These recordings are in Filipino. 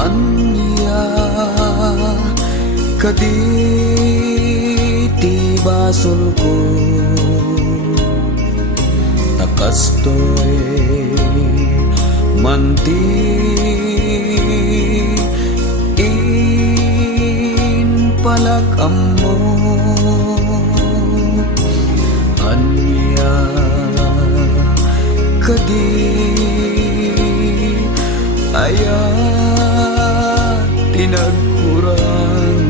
anya kaditi basol ko takastoy manti in palag-amo anya kadi aya tinagkurangan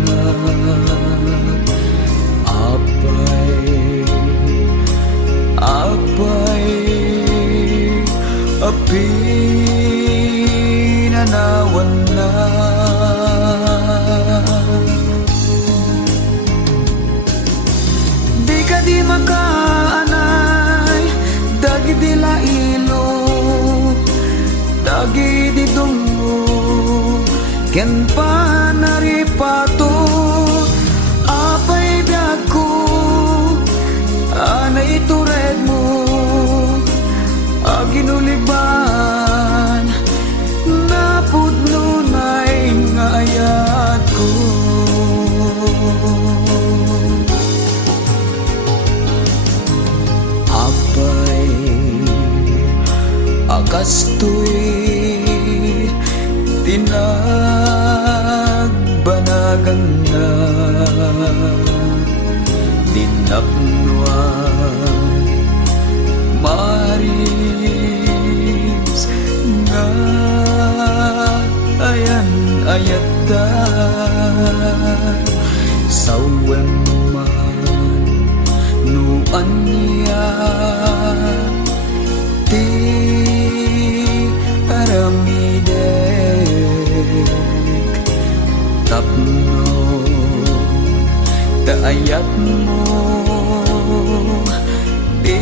apay api nanawan na di ka di makaanay dagi di lailo dagi di dungo ken panaripato apay biyag ko anay tured mo aginuliban napudno na'y nga ayat ko apay agastoy tinagbanagang na dinapnuan maris nga ayan ayata sawen man nuan niya ti aramidek tapno taayat mo di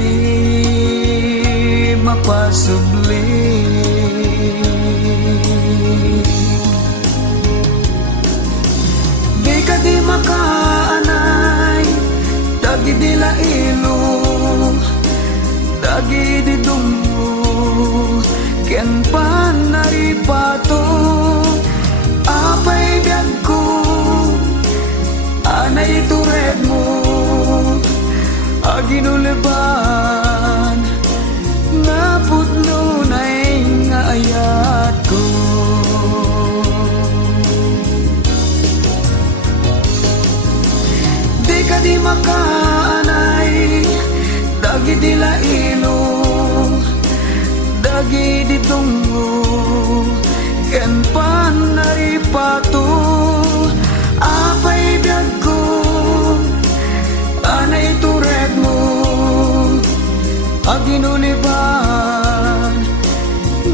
mapasubli di ka di makaanay dagi di lailo dagi di dungo ken panaripato apay biyag ko anay tured mo aginuliban napudno na'y nga ayat ko di ka di makaanay dagi di lailo dagi di tungo ken panaripato apay biyag ko anay tured mo aginuliban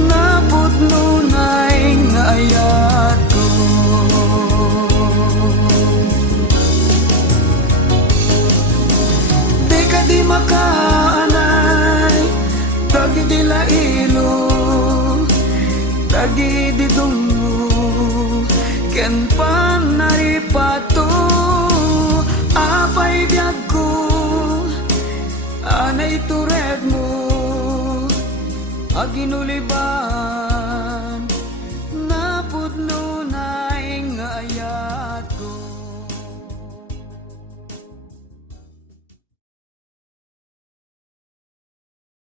napudno na'y nga ayat ko di ka di makaanay dagi di lailo dagi di dungo ken panaripato apay biyag ko anay tured mo aginuliban